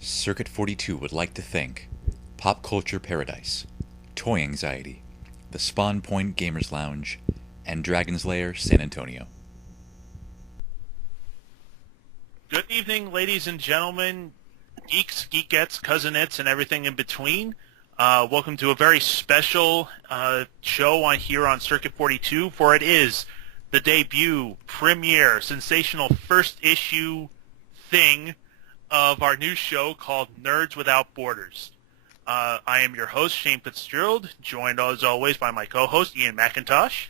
Circuit 42 would like to thank Pop Culture Paradise, Toy Anxiety, the Spawn Point Gamers Lounge, and Dragon's Lair San Antonio. Good evening, ladies and gentlemen, geeks, geekettes, cousinettes, and everything in between. Welcome to a very special show here on Circuit 42, for it is the debut, premiere, sensational first issue thing of our new show called Nerds Without Borders. I am your host, Shane Fitzgerald, joined as always by my co-host, Ian McIntosh.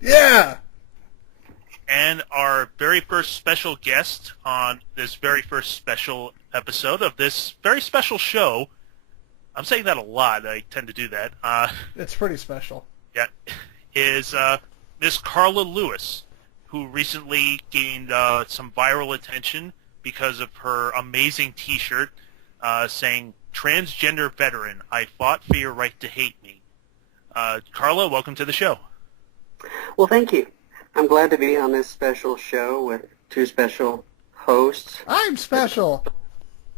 Yeah! And our very first special guest on this very first special episode of this very special show, I'm saying that a lot, I tend to do that. It's pretty special. Yeah, is Miss Carla Lewis, who recently gained some viral attention because of her amazing T-shirt saying, "Transgender veteran, I fought for your right to hate me." Carla, welcome to the show. Well, thank you. I'm glad to be on this special show with two special hosts. I'm special!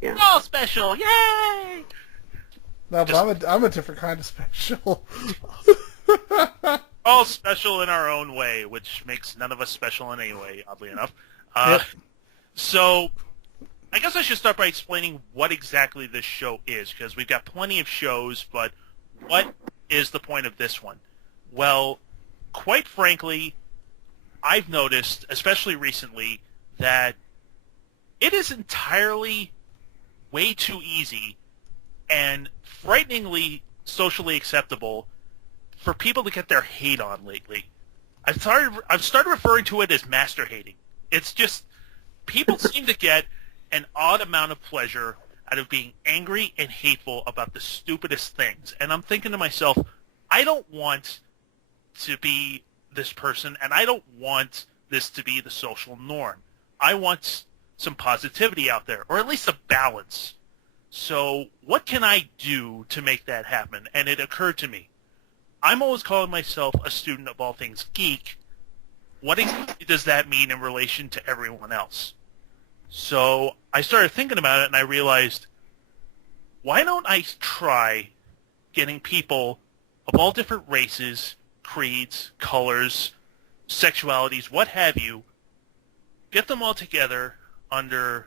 Yeah. All special, yay! No, but I'm a different kind of special. All special in our own way, which makes none of us special in any way, oddly enough. Yep. So, I guess I should start by explaining what exactly this show is, because we've got plenty of shows, but what is the point of this one? Well, quite frankly, I've noticed, especially recently, that it is entirely way too easy and frighteningly socially acceptable for people to get their hate on lately. I've started referring to it as master hating. It's just, people seem to get an odd amount of pleasure out of being angry and hateful about the stupidest things. And I'm thinking to myself, I don't want to be this person, and I don't want this to be the social norm. I want some positivity out there, or at least a balance. So what can I do to make that happen? And it occurred to me, I'm always calling myself a student of all things geek. What exactly does that mean in relation to everyone else? So I started thinking about it, and I realized, why don't I try getting people of all different races, creeds, colors, sexualities, what have you, get them all together under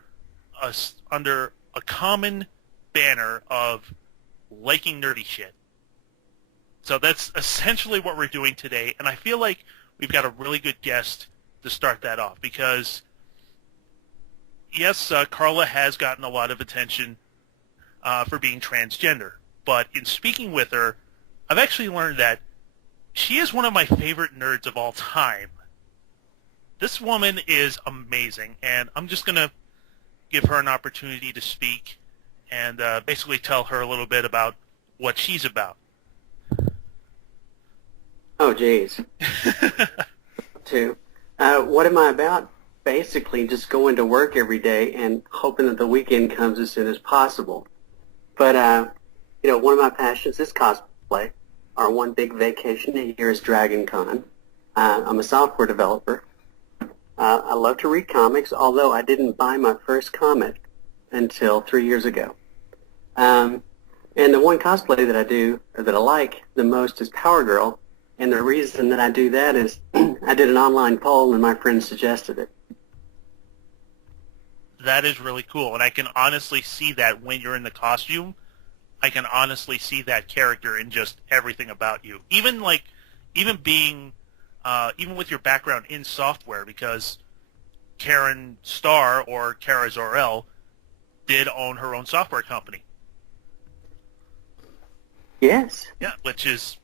a common banner of liking nerdy shit. So that's essentially what we're doing today, and I feel like we've got a really good guest to start that off, because yes, Carla has gotten a lot of attention for being transgender, but in speaking with her, I've actually learned that she is one of my favorite nerds of all time. This woman is amazing, and I'm just going to give her an opportunity to speak and basically tell her a little bit about what she's about. Oh, geez. What am I about? Basically, just going to work every day and hoping that the weekend comes as soon as possible. But, one of my passions is cosplay. Our one big vacation a year is Dragon Con. I'm a software developer. I love to read comics, although I didn't buy my first comic until 3 years ago. And the one cosplay that I do, or that I like the most, is Power Girl. And the reason that I do that is I did an online poll and my friends suggested it. That is really cool, and I can honestly see that when you're in the costume. I can honestly see that character in just everything about you. Even being, even with your background in software, because Karen Starr, or Kara Zor-El, did own her own software company. Yes. Yeah, which is...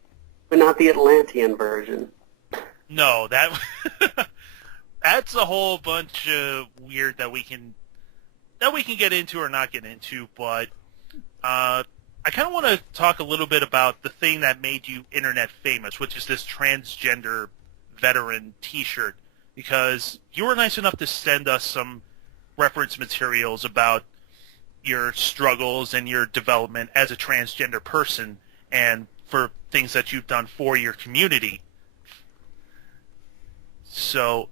But not the Atlantean version. No, that's a whole bunch of weird that we can get into or not get into, but I kind of want to talk a little bit about the thing that made you internet famous, which is this transgender veteran T-shirt, because you were nice enough to send us some reference materials about your struggles and your development as a transgender person and for things that you've done for your community. So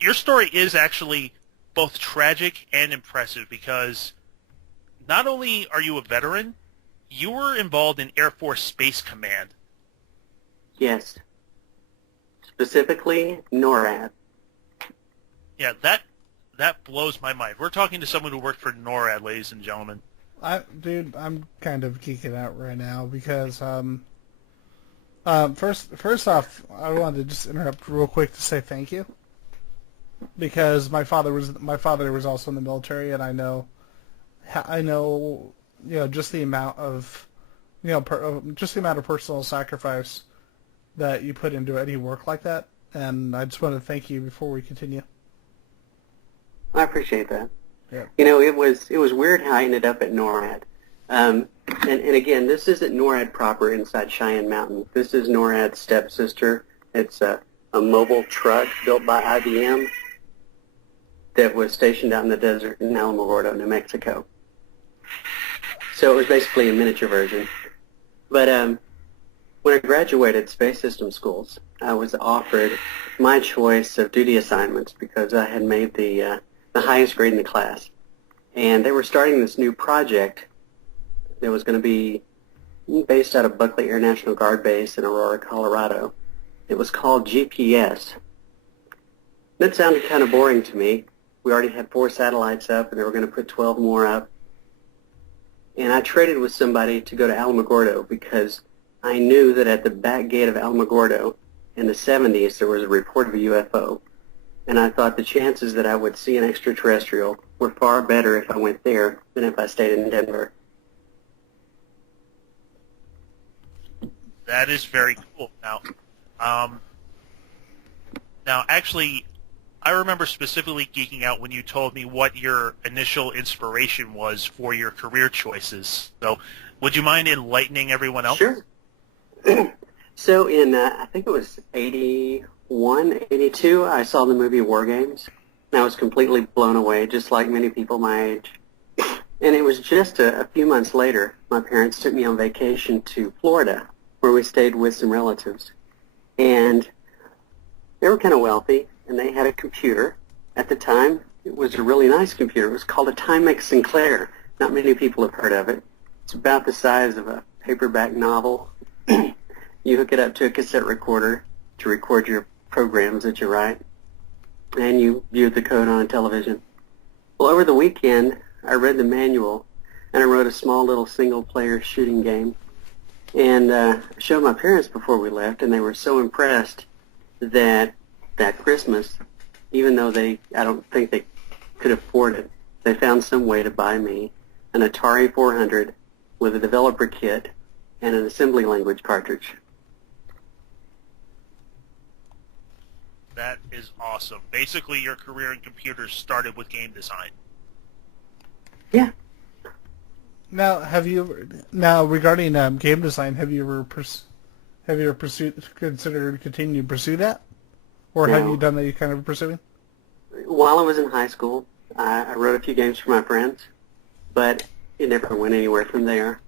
your story is actually both tragic and impressive, because not only are you a veteran, you were involved in Air Force Space Command. Yes. Specifically, NORAD. Yeah, that blows my mind. We're talking to someone who worked for NORAD, ladies and gentlemen. Dude, I'm kind of geeking out right now because first off, I wanted to just interrupt real quick to say thank you because my father was also in the military, and I know just the amount of just the amount of personal sacrifice that you put into any work like that, and I just want to thank you before we continue. I appreciate that. Yeah. It was weird how I ended up at NORAD. And again, this isn't NORAD proper inside Cheyenne Mountain. This is NORAD's stepsister. It's a mobile truck built by IBM that was stationed out in the desert in Alamogordo, New Mexico. So it was basically a miniature version. But when I graduated Space System Schools, I was offered my choice of duty assignments because I had made the highest grade in the class. And they were starting this new project that was going to be based out of Buckley Air National Guard Base in Aurora, Colorado. It was called GPS. That sounded kind of boring to me. We already had 4 satellites up, and they were going to put 12 more up. And I traded with somebody to go to Alamogordo because I knew that at the back gate of Alamogordo in the 70s there was a report of a UFO. And I thought the chances that I would see an extraterrestrial were far better if I went there than if I stayed in Denver. That is very cool. Now, actually, I remember specifically geeking out when you told me what your initial inspiration was for your career choices. So, would you mind enlightening everyone else? Sure. So in, I think it was 81, 82, I saw the movie War Games. And I was completely blown away, just like many people my age. And it was just a few months later, my parents took me on vacation to Florida, where we stayed with some relatives. And they were kind of wealthy, and they had a computer. At the time, it was a really nice computer. It was called a Timex Sinclair. Not many people have heard of it. It's about the size of a paperback novel. You hook it up to a cassette recorder to record your programs that you write, and you view the code on a television. Well, over the weekend, I read the manual, and I wrote a small little single-player shooting game. And I showed my parents before we left, and they were so impressed that Christmas, even though I don't think they could afford it, they found some way to buy me an Atari 400 with a developer kit and an assembly language cartridge. That is awesome. Basically, your career in computers started with game design. Yeah. Now, regarding game design, have you ever considered continuing to pursue that, or have you done that? You kind of pursuing? While I was in high school, I wrote a few games for my friends, but it never went anywhere from there.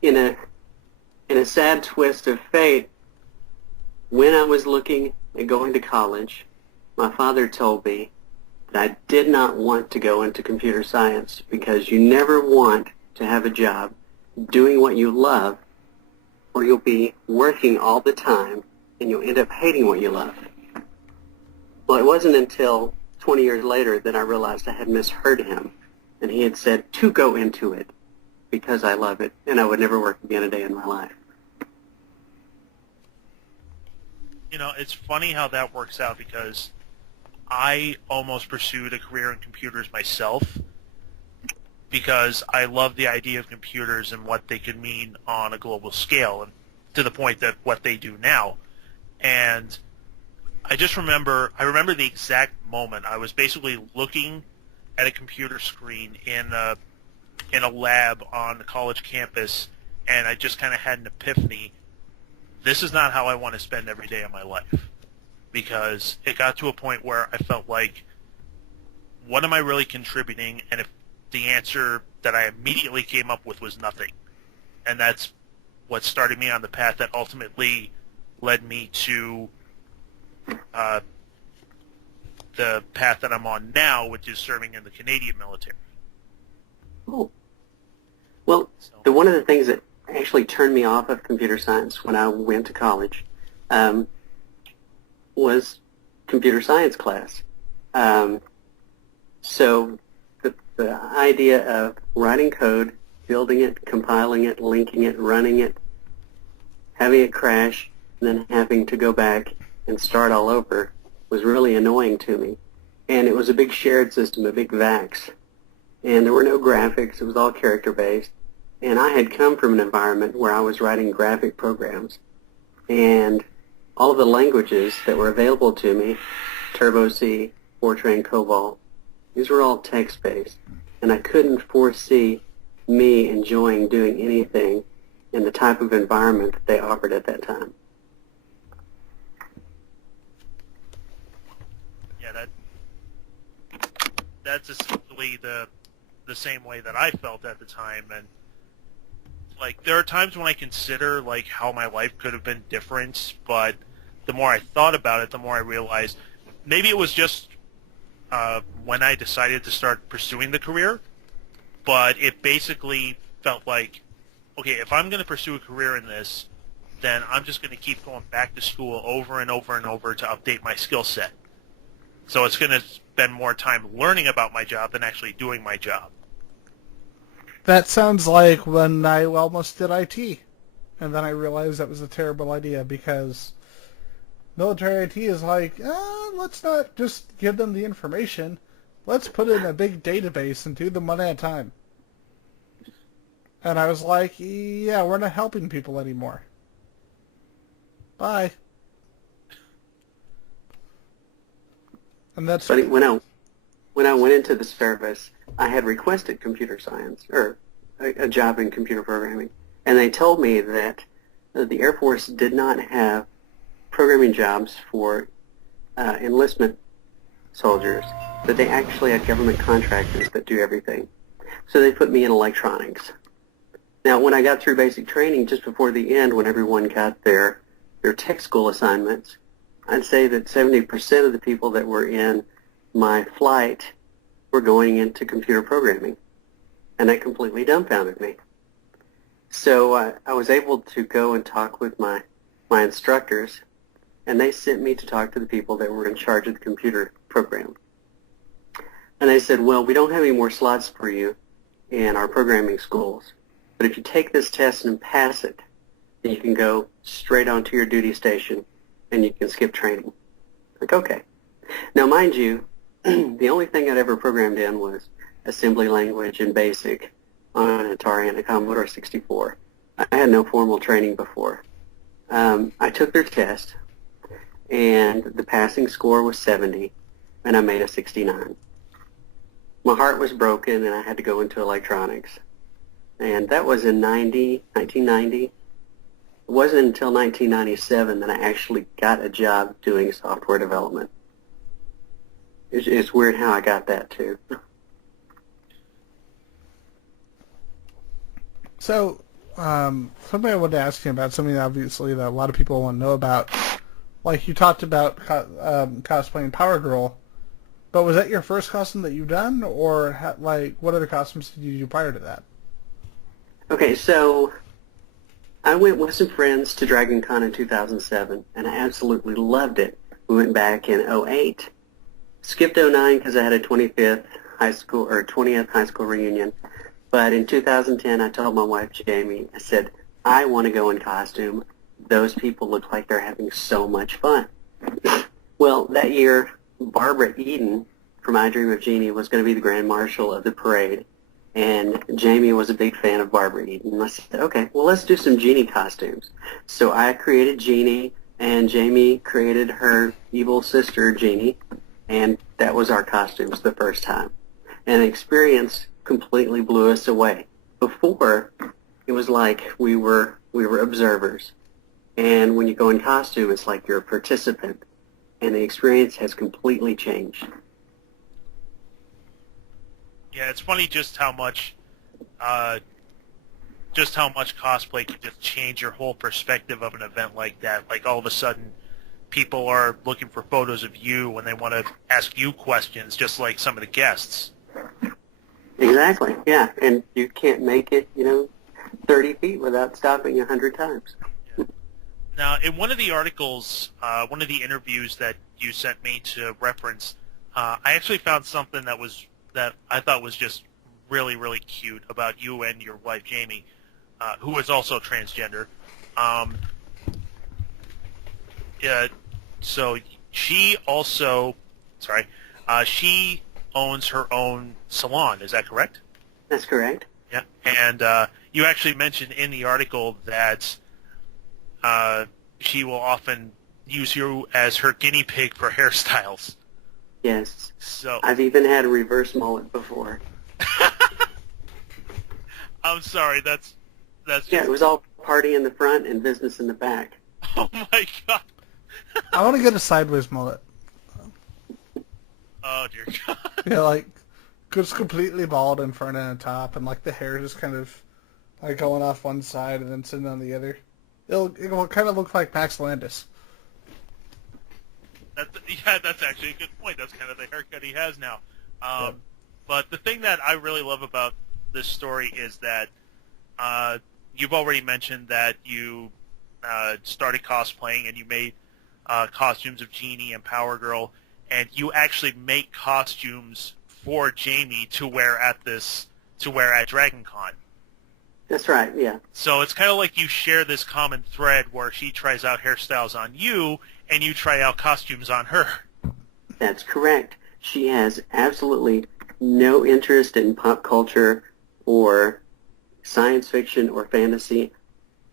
In a sad twist of fate, when I was looking at going to college, my father told me that I did not want to go into computer science because you never want to have a job doing what you love, or you'll be working all the time and you'll end up hating what you love. Well, it wasn't until 20 years later that I realized I had misheard him, and he had said to go into it because I love it and I would never work again a day in my life. It's funny how that works out because I almost pursued a career in computers myself because I love the idea of computers and what they can mean on a global scale, and to the point that what they do now. And I remember the exact moment. I was basically looking at a computer screen in a lab on the college campus, and I just kind of had an epiphany. This is not how I want to spend every day of my life, because it got to a point where I felt like, what am I really contributing? And if the answer that I immediately came up with was nothing. And that's what started me on the path that ultimately led me to the path that I'm on now, which is serving in the Canadian military. Oh. Well, one of the things that actually turned me off of computer science when I went to college was computer science class. So the idea of writing code, building it, compiling it, linking it, running it, having it crash, and then having to go back and start all over was really annoying to me. And it was a big shared system, a big VAX. And there were no graphics. It was all character-based. And I had come from an environment where I was writing graphic programs. And all of the languages that were available to me, Turbo C, Fortran, COBOL, these were all text-based. And I couldn't foresee me enjoying doing anything in the type of environment that they offered at that time. Yeah, that's essentially the same way that I felt at the time. And like, there are times when I consider like how my life could have been different, but the more I thought about it, the more I realized maybe it was just when I decided to start pursuing the career, but it basically felt like, okay, if I'm going to pursue a career in this, then I'm just going to keep going back to school over and over and over to update my skill set. So it's going to spend more time learning about my job than actually doing my job. That sounds like when I almost did IT, and then I realized that was a terrible idea because military IT is like, let's not just give them the information. Let's put it in a big database and do them one at a time. And I was like, yeah, we're not helping people anymore. Bye. And that's But when I went into the service, I had requested computer science, or a job in computer programming. And they told me that the Air Force did not have programming jobs for enlistment soldiers, that they actually had government contractors that do everything. So they put me in electronics. Now, when I got through basic training, just before the end, when everyone got their tech school assignments, I'd say that 70% of the people that were in my flight were going into computer programming, and that completely dumbfounded me. So I was able to go and talk with my instructors, and they sent me to talk to the people that were in charge of the computer program. And they said, well, we don't have any more slots for you in our programming schools, but if you take this test and pass it, then you can go straight onto your duty station and you can skip training. Like, okay. Now, mind you, the only thing I'd ever programmed in was assembly language and BASIC on an Atari and a Commodore 64. I had no formal training before. I took their test, and the passing score was 70, and I made a 69. My heart was broken, and I had to go into electronics. And that was in 1990. It wasn't until 1997 that I actually got a job doing software development. It's weird how I got that, too. So, something I wanted to ask you about, something obviously that a lot of people want to know about. Like, you talked about cosplaying Power Girl, but was that your first costume that you've done, or what other costumes did you do prior to that? Okay, so I went with some friends to Dragon Con in 2007, and I absolutely loved it. We went back in 2008, skipped 2009 because I had a 20th high school reunion. But in 2010, I told my wife, Jamie, I said, I want to go in costume. Those people look like they're having so much fun. Well, that year, Barbara Eden from I Dream of Jeannie was going to be the Grand Marshal of the parade. And Jamie was a big fan of Barbara Eden. And I said, okay, well, let's do some Jeannie costumes. So I created Jeannie, and Jamie created her evil sister, Jeannie. And that was our costumes the first time. And the experience completely blew us away. Before, it was like we were observers. And when you go in costume, it's like you're a participant. And the experience has completely changed. Yeah, it's funny just how much cosplay can just change your whole perspective of an event like that. Like, all of a sudden, people are looking for photos of you when they want to ask you questions, just like some of the guests. Exactly, yeah. And you can't make it, 30 feet without stopping 100 times. Yeah. Now, in one of the articles, one of the interviews that you sent me to reference, I actually found something that I thought was just really, really cute about you and your wife, Jamie, who is also transgender. Yeah, so she also, she owns her own salon. Is that correct? That's correct. Yeah, and you actually mentioned in the article that she will often use you as her guinea pig for hairstyles. Yes. So I've even had a reverse mullet before. I'm sorry, that's just... Yeah, it was all party in the front and business in the back. Oh my god. I want to get a sideways mullet. Oh dear god. Yeah, like, just completely bald in front and on top, and like the hair just kind of like going off one side and then sitting on the other. It'll kind of look like Max Landis. That's actually a good point. That's kind of the haircut he has now. Yep. But the thing that I really love about this story is that you've already mentioned that you started cosplaying and you made costumes of Genie and Power Girl, and you actually make costumes for Jamie to wear at DragonCon. That's right, yeah. So it's kind of like you share this common thread where she tries out hairstyles on you and you try out costumes on her. That's correct. She has absolutely no interest in pop culture or science fiction or fantasy.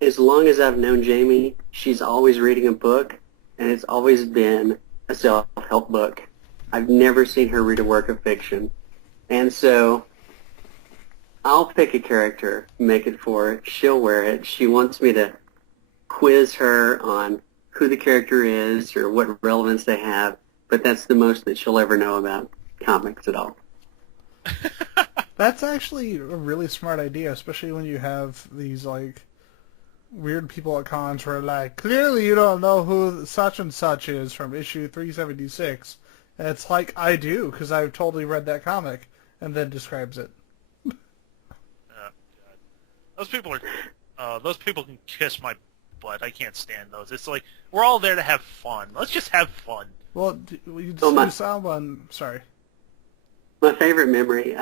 As long as I've known Jamie, she's always reading a book, and it's always been a self-help book. I've never seen her read a work of fiction. And so I'll pick a character, make it for her, she'll wear it. She wants me to quiz her on who the character is or what relevance they have, but that's the most that she'll ever know about comics at all. That's actually a really smart idea, especially when you have these like weird people at cons who are like, clearly you don't know who such and such is from issue 376. And it's like, I do, because I've totally read that comic, and then describes it. God. Those people can kiss my butt. I can't stand those. It's like, we're all there to have fun. Let's just have fun. Well, you saw one, sorry. My favorite memory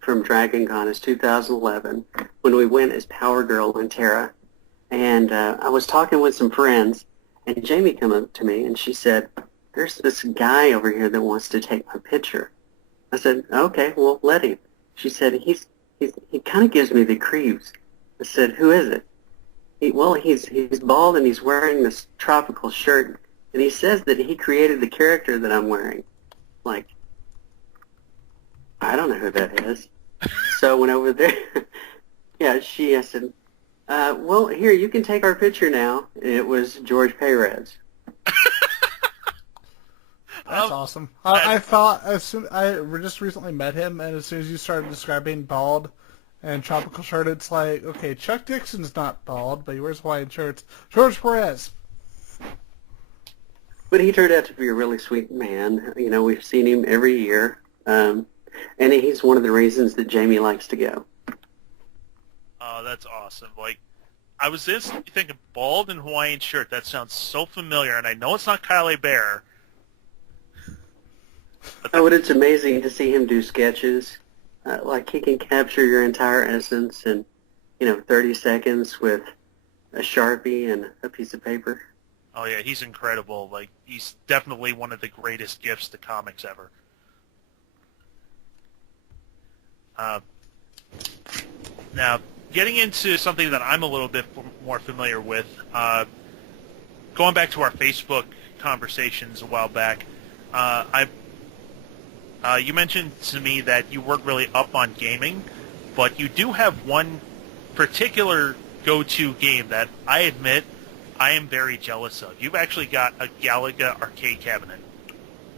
from DragonCon is 2011 when we went as Power Girl and Tara. And I was talking with some friends, and Jamie came up to me and she said, "There's this guy over here that wants to take my picture." I said, "Okay, well, let him." She said, he kind of gives me the creeps. I said, "Who is it?" He's bald and he's wearing this tropical shirt, and he says that he created the character that I'm wearing. Like, I don't know who that is. So I went over there. Yeah, I said, well, here, you can take our picture now. And it was George Perez. That's awesome. I thought I just recently met him, and as soon as you started describing bald and tropical shirt, it's like, okay, Chuck Dixon's not bald, but he wears Hawaiian shirts. George Perez. But he turned out to be a really sweet man. You know, we've seen him every year, and he's one of the reasons that Jamie likes to go. Oh, that's awesome. Like, I was just thinking bald and Hawaiian shirt. That sounds so familiar, and I know it's not Kyle Bear. Oh, and it's amazing to see him do sketches. Like, he can capture your entire essence in, 30 seconds with a Sharpie and a piece of paper. Oh, yeah, he's incredible. Like, he's definitely one of the greatest gifts to comics ever. Now, getting into something that I'm a little bit more familiar with, going back to our Facebook conversations a while back, you mentioned to me that you weren't really up on gaming, but you do have one particular go-to game that I admit I am very jealous of. You've actually got a Galaga arcade cabinet.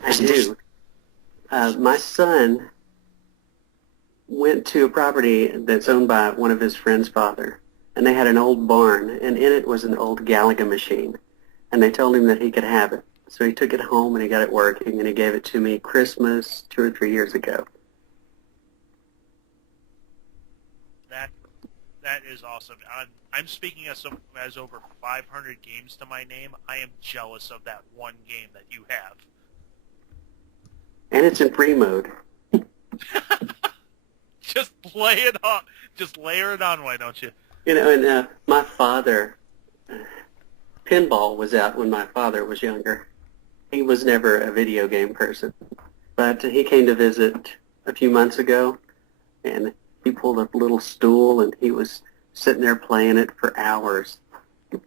I do. My son went to a property that's owned by one of his friend's father, and they had an old barn, and in it was an old Galaga machine, and they told him that he could have it. So he took it home and he got it working, and he gave it to me Christmas 2 or 3 years ago. That is awesome. I'm speaking as someone who has over 500 games to my name. I am jealous of that one game that you have. And it's in free mode. Just lay it on. Just layer it on, why don't you? You know, and my father, pinball was out when my father was younger. He was never a video game person. But he came to visit a few months ago, and he pulled up a little stool, and he was sitting there playing it for hours. Wow.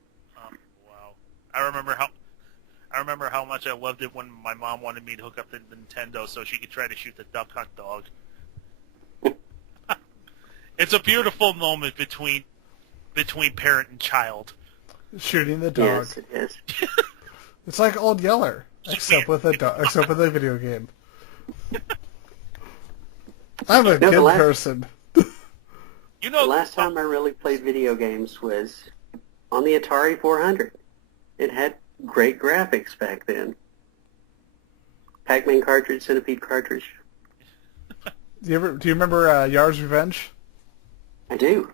I remember how much I loved it when my mom wanted me to hook up the Nintendo so she could try to shoot the Duck Hunt dog. It's a beautiful moment between parent and child. Shooting the dog. Yes, it is. It's like Old Yeller, except with a video game. I'm a good person. You know, The last time I really played video games was on the Atari 400. It had great graphics back then. Pac-Man cartridge, Centipede cartridge. Do you remember Yar's Revenge? I do.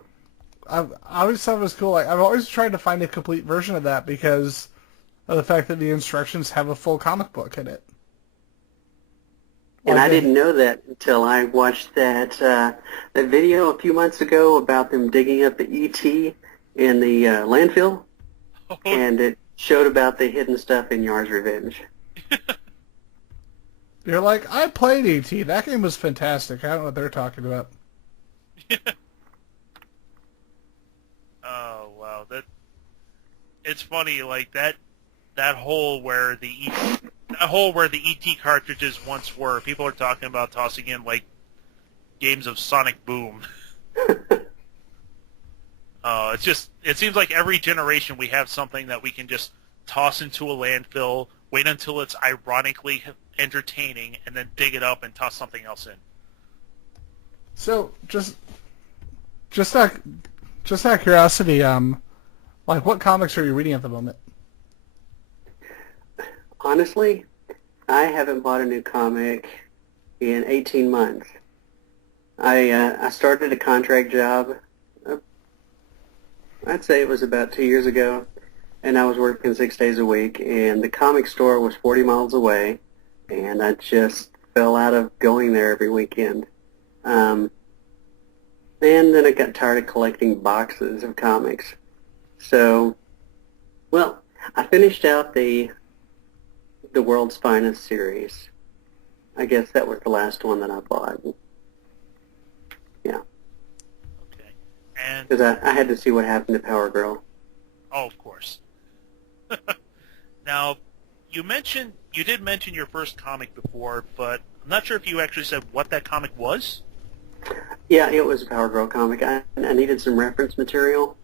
I always thought it was cool. Like, I've always tried to find a complete version of that because of the fact that the instructions have a full comic book in it. And I didn't know that until I watched that video a few months ago about them digging up the E.T. in the landfill, and it showed about the hidden stuff in Yar's Revenge. You're like, I played E.T. That game was fantastic. I don't know what they're talking about. Oh wow, it's funny, like that hole where the ET cartridges once were. People are talking about tossing in like games of Sonic Boom. It seems like every generation we have something that we can just toss into a landfill, wait until it's ironically entertaining, and then dig it up and toss something else in. So just out of curiosity, like what comics are you reading at the moment? Honestly, I haven't bought a new comic in 18 months. I started a contract job, I'd say it was about 2 years ago, and I was working 6 days a week, and the comic store was 40 miles away, and I just fell out of going there every weekend. And then I got tired of collecting boxes of comics. So, well, I finished out the World's Finest series. I guess that was the last one that I bought. Yeah. Okay. And Because I had to see what happened to Power Girl. oh, of course. Now, you did mention your first comic before, but I'm not sure if you actually said what that comic was. Yeah, it was a Power Girl comic. I needed some reference material.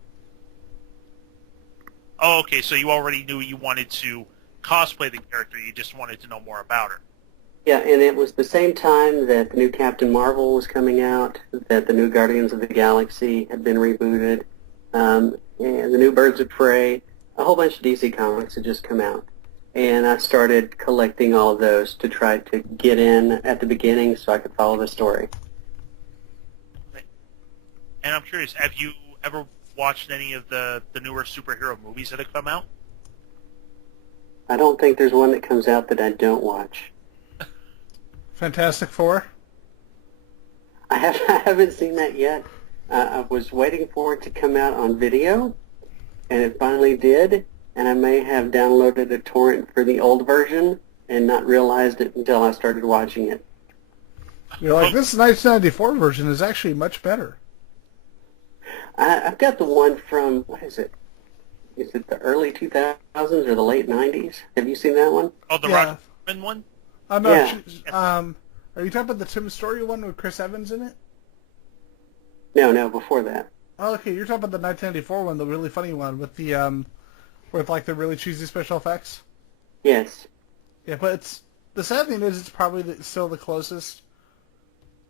Oh, okay, so you already knew you wanted to cosplay the character, you just wanted to know more about her. Yeah, and it was the same time that the new Captain Marvel was coming out, that the new Guardians of the Galaxy had been rebooted, and the new Birds of Prey. A whole bunch of DC comics had just come out. And I started collecting all of those to try to get in at the beginning so I could follow the story. And I'm curious, have you ever watched any of the newer superhero movies that have come out? I don't think there's one that comes out that I don't watch. Fantastic Four? I haven't seen that yet. I was waiting for it to come out on video, and it finally did, and I may have downloaded a torrent for the old version and not realized it until I started watching it. You're like, this 1994 version is actually much better. I've got the one from, what is it? Is it the early 2000s or the late 90s? Have you seen that one? Oh, the Yeah. Rockman one? No, Yeah. Are you talking about the Tim Story one with Chris Evans in it? No, before that. Oh, okay, you're talking about the 1994 one, the really funny one with the with like the really cheesy special effects. Yes. Yeah, but the sad thing is it's probably still the closest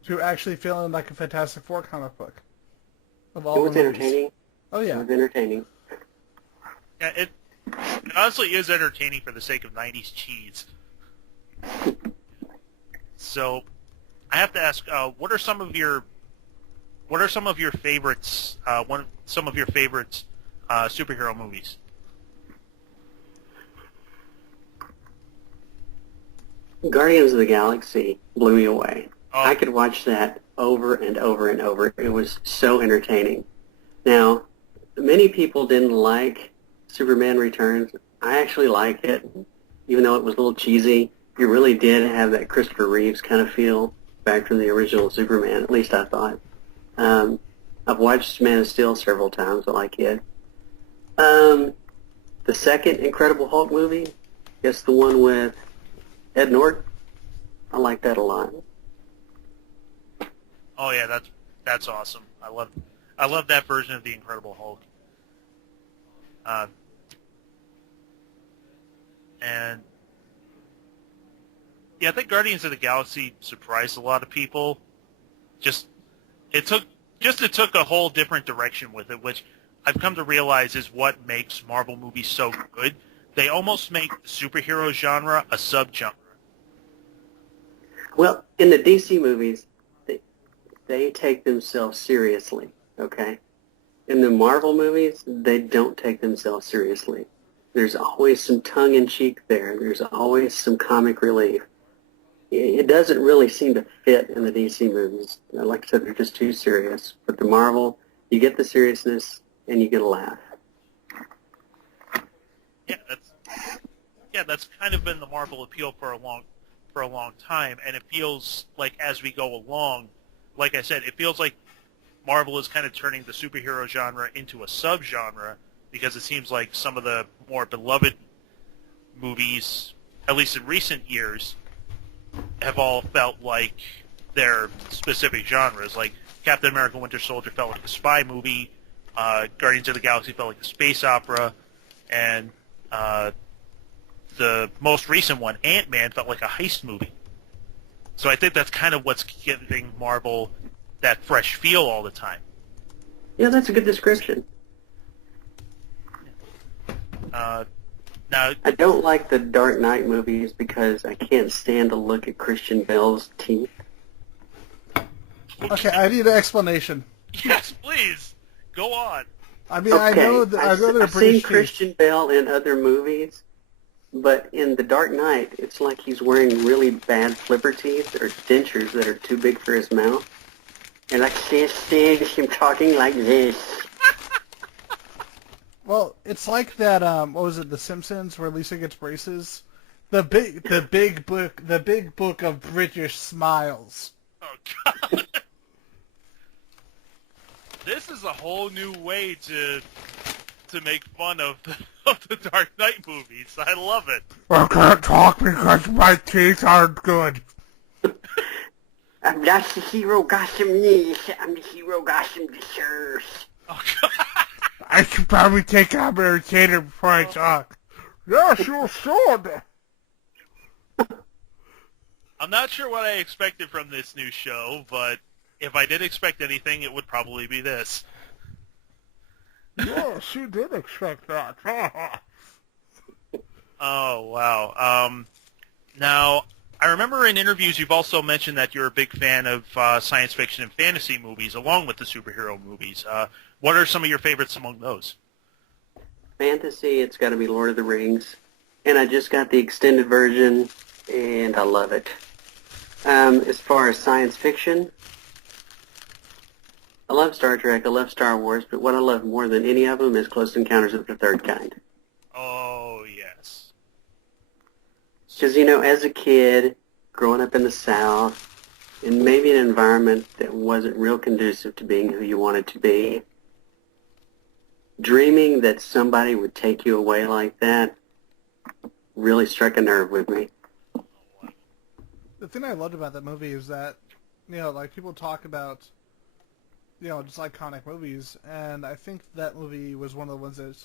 to actually feeling like a Fantastic Four comic book of all It was the movies. entertaining. Oh It yeah, was entertaining. Yeah, it honestly is entertaining for the sake of 90s cheese. So, I have to ask, what are some of your what are some of your favorites? Some of your favorites superhero movies? Guardians of the Galaxy blew me away. Oh. I could watch that over and over and over. It was so entertaining. Now, many people didn't like Superman Returns. I actually like it, even though it was a little cheesy. It really did have that Christopher Reeves kind of feel back from the original Superman, at least I thought. I've watched Man of Steel several times. I like it. The second Incredible Hulk movie, I guess the one with Ed Norton, I like that a lot. Oh yeah, that's awesome. I love that version of the Incredible Hulk. And yeah, I think Guardians of the Galaxy surprised a lot of people. It took a whole different direction with it, which I've come to realize is what makes Marvel movies so good. They almost make the superhero genre a subgenre. Well, in the DC movies, they take themselves seriously, okay? In the Marvel movies, they don't take themselves seriously. There's always some tongue-in-cheek there. There's always some comic relief. It doesn't really seem to fit in the DC movies. Like I said, they're just too serious. But the Marvel, you get the seriousness and you get a laugh. Yeah, that's kind of been the Marvel appeal for a long time, and it feels like as we go along, like I said, it feels like Marvel is kind of turning the superhero genre into a subgenre because it seems like some of the more beloved movies, at least in recent years, have all felt like their specific genres. Like Captain America Winter Soldier felt like a spy movie, Guardians of the Galaxy felt like a space opera, and the most recent one, Ant-Man, felt like a heist movie. So I think that's kind of what's giving Marvel that fresh feel all the time. Yeah, that's a good description. Now, I don't like the Dark Knight movies because I can't stand to look at Christian Bale's teeth. Okay, I need an explanation. Yes, please. Go on. I mean, Okay, I know they're I've British seen Christian Bale in other movies, but in The Dark Knight, it's like he's wearing really bad flipper teeth or dentures that are too big for his mouth. And I can't stand him talking like this. Well, it's like that. What was it? The Simpsons, where Lisa gets braces. The big book of British smiles. Oh God. This is a whole new way to make fun of the Dark Knight movies. I love it. I can't talk because my teeth aren't good. I'm not the hero, got some knees. I'm the hero, got some deserves. Oh God. I should probably take out my retainer before I talk. Yes, you should. I'm not sure what I expected from this new show, but if I did expect anything, it would probably be this. Yes, you did expect that. Oh, wow. Now, I remember in interviews you've also mentioned that you're a big fan of science fiction and fantasy movies, along with the superhero movies. What are some of your favorites among those? Fantasy, it's got to be Lord of the Rings. And I just got the extended version, and I love it. As far as science fiction, I love Star Trek, I love Star Wars, but what I love more than any of them is Close Encounters of the Third Kind. Oh, yes. Because, as a kid, growing up in the South, in maybe an environment that wasn't real conducive to being who you wanted to be, dreaming that somebody would take you away like that really struck a nerve with me. The thing I loved about that movie is that, like people talk about, just iconic movies, and I think that movie was one of the ones that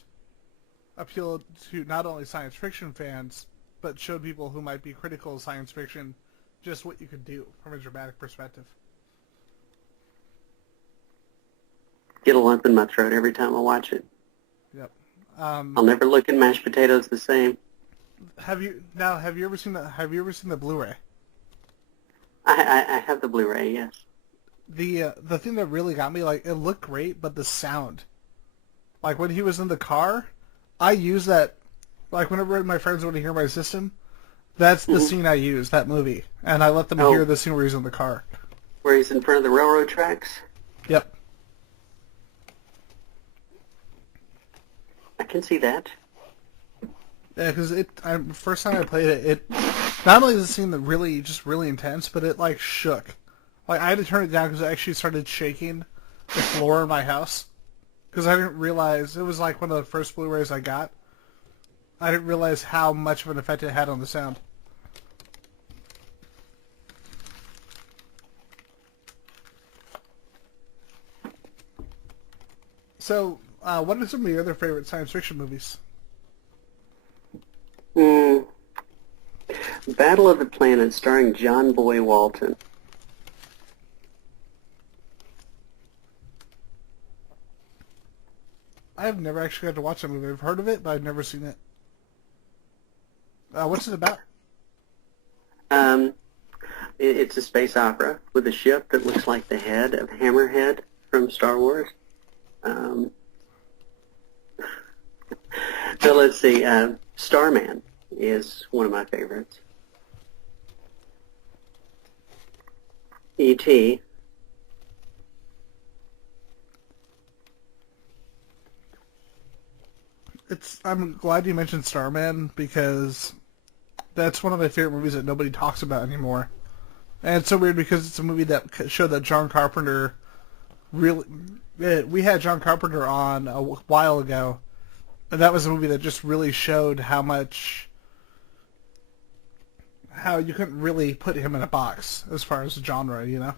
appealed to not only science fiction fans, but showed people who might be critical of science fiction just what you could do from a dramatic perspective. Get a lump in my throat every time I watch it. Yep. I'll never look at mashed potatoes the same. Have you ever seen the Blu-ray? I have the Blu-ray, yes. the thing that really got me, like, it looked great, but the sound. Like, when he was in the car, I use that, like, whenever my friends want to hear my system, that's the scene I use, that movie. And I let them hear the scene where he's in the car. Where he's in front of the railroad tracks? Yep. I can see that. Yeah, because first time I played it, not only does it seem really, just really intense, but it, like, shook. Like, I had to turn it down because it actually started shaking the floor in my house. Because I didn't realize, it was like one of the first Blu-rays I got. I didn't realize how much of an effect it had on the sound. So, what are some of your other favorite science fiction movies? Battle of the Planets, starring John Boy Walton. I've never actually got to watch that movie. I've heard of it, but I've never seen it. What's it about? It's a space opera with a ship that looks like the head of Hammerhead from Star Wars. So let's see. Starman is one of my favorites. E.T. I'm glad you mentioned Starman because that's one of my favorite movies that nobody talks about anymore. And it's so weird because it's a movie that showed that John Carpenter really... We had John Carpenter on a while ago, and that was a movie that just really showed how you couldn't really put him in a box as far as genre, you know?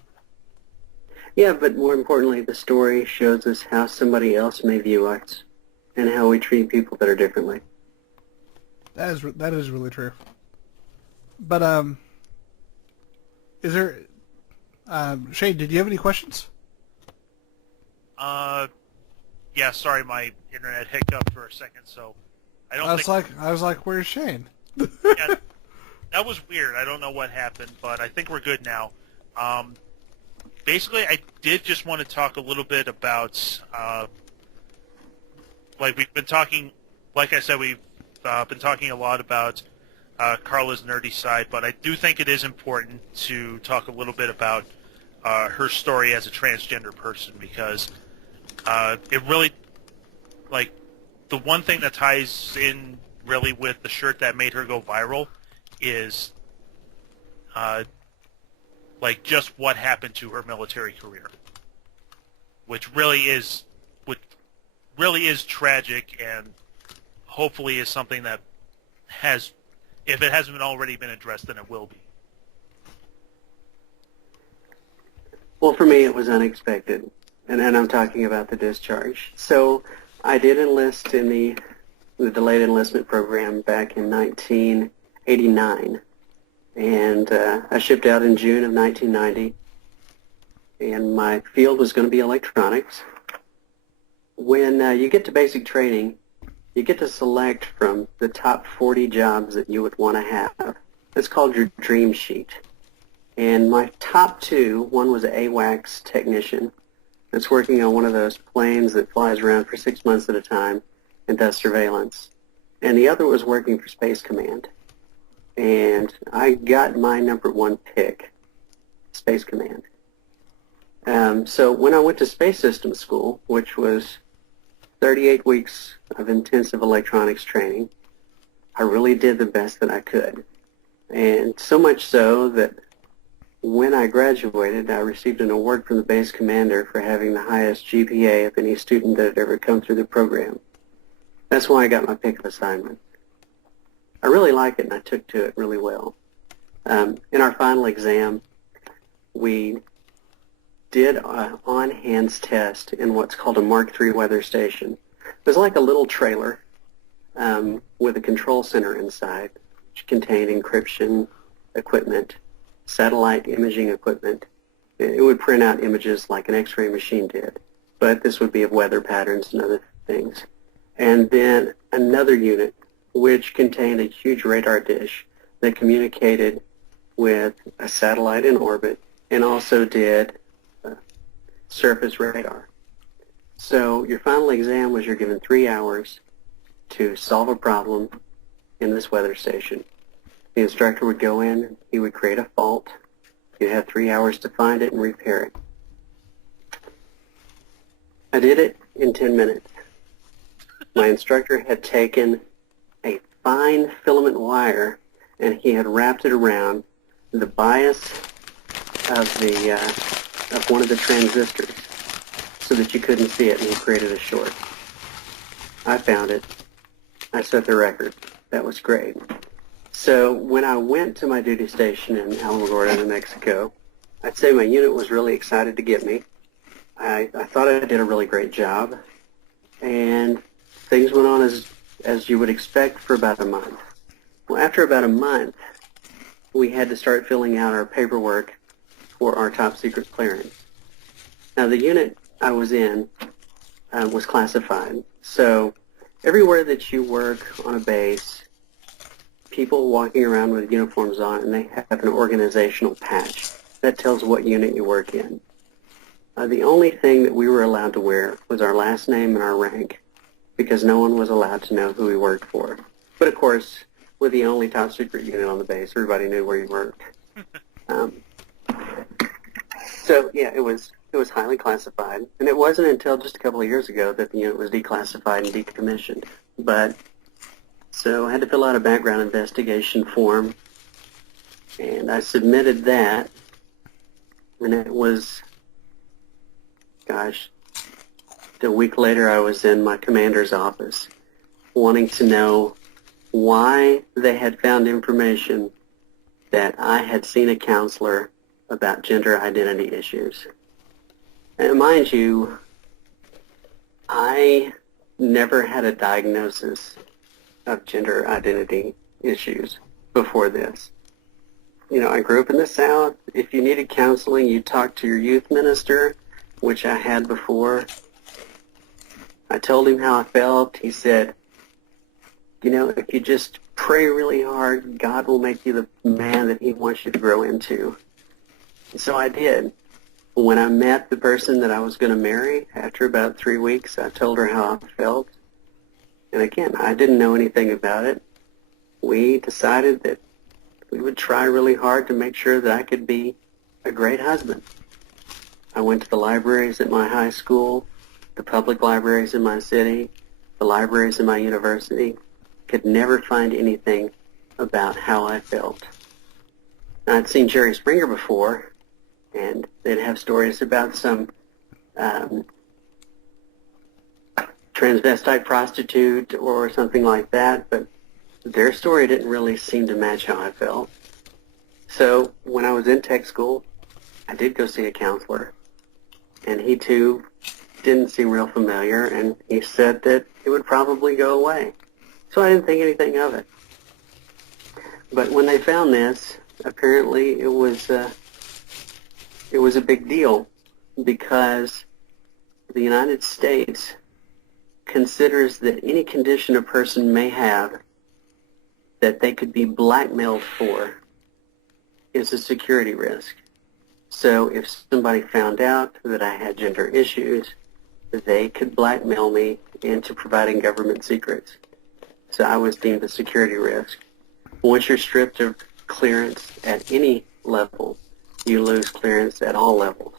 Yeah, but more importantly, the story shows us how somebody else may view us and how we treat people that are differently. That is really true. But is there Shane? Did you have any questions? Yeah. Sorry, my internet hiccuped for a second, so I don't. I was like, where's Shane? Yeah, that was weird. I don't know what happened, but I think we're good now. Basically, I did just want to talk a little bit about. Like we've been talking, like I said, we've been talking a lot about Carla's nerdy side, but I do think it is important to talk a little bit about her story as a transgender person because it really, like, the one thing that ties in really with the shirt that made her go viral is like just what happened to her military career, which really is tragic and hopefully is something that has, if it hasn't already been addressed, then it will be. Well, for me, it was unexpected, and I'm talking about the discharge. So I did enlist in the delayed enlistment program back in 1989, and I shipped out in June of 1990, and my field was going to be electronics. When you get to basic training, you get to select from the top 40 jobs that you would want to have. It's called your dream sheet. And my top two, one was an AWACS technician that's working on one of those planes that flies around for 6 months at a time and does surveillance. And the other was working for Space Command. And I got my number one pick, Space Command. So when I went to Space Systems School, which was 38 weeks of intensive electronics training, I really did the best that I could. And so much so that when I graduated, I received an award from the base commander for having the highest GPA of any student that had ever come through the program. That's why I got my pick of assignment. I really like it, and I took to it really well. In our final exam, we did an on-hands test in what's called a Mark III weather station. It was like a little trailer with a control center inside, which contained encryption equipment, satellite imaging equipment. It would print out images like an X-ray machine did, but this would be of weather patterns and other things. And then another unit, which contained a huge radar dish that communicated with a satellite in orbit and also did surface radar. So your final exam was you're given 3 hours to solve a problem in this weather station. The instructor would go in, he would create a fault. You'd have 3 hours to find it and repair it. I did it in 10 minutes. My instructor had taken a fine filament wire and he had wrapped it around the bias of one of the transistors so that you couldn't see it, and he created a short. I found it. I set the record. That was great. So when I went to my duty station in Alamogordo, New Mexico, I'd say my unit was really excited to get me. I thought I did a really great job, and things went on as you would expect for about a month. Well, after about a month, we had to start filling out our paperwork for our top secret clearance. Now, the unit I was in was classified, so everywhere that you work on a base, people walking around with uniforms on, and they have an organizational patch that tells what unit you work in. The only thing that we were allowed to wear was our last name and our rank, because no one was allowed to know who we worked for. But of course, with the only top secret unit on the base, everybody knew where you worked. So yeah, it was highly classified, and it wasn't until just a couple of years ago that the unit was declassified and decommissioned. But so I had to fill out a background investigation form, and I submitted that, and it was, gosh, a week later I was in my commander's office wanting to know why they had found information that I had seen a counselor about gender identity issues. And mind you, I never had a diagnosis of gender identity issues before this. You know, I grew up in the South. If you needed counseling, you talked to your youth minister, which I had before. I told him how I felt. He said, you know, if you just pray really hard, God will make you the man that he wants you to grow into. And so I did. When I met the person that I was going to marry, after about 3 weeks, I told her how I felt. And again, I didn't know anything about it. We decided that we would try really hard to make sure that I could be a great husband. I went to the libraries at my high school, the public libraries in my city, the libraries in my university, could never find anything about how I felt. I'd seen Jerry Springer before, and they'd have stories about some transvestite prostitute or something like that, but their story didn't really seem to match how I felt. So when I was in tech school, I did go see a counselor, and he too didn't seem real familiar, and he said that it would probably go away. So I didn't think anything of it. But when they found this, apparently it was a big deal, because the United States considers that any condition a person may have that they could be blackmailed for is a security risk. So if somebody found out that I had gender issues, they could blackmail me into providing government secrets. So I was deemed a security risk. Once you're stripped of clearance at any level, you lose clearance at all levels.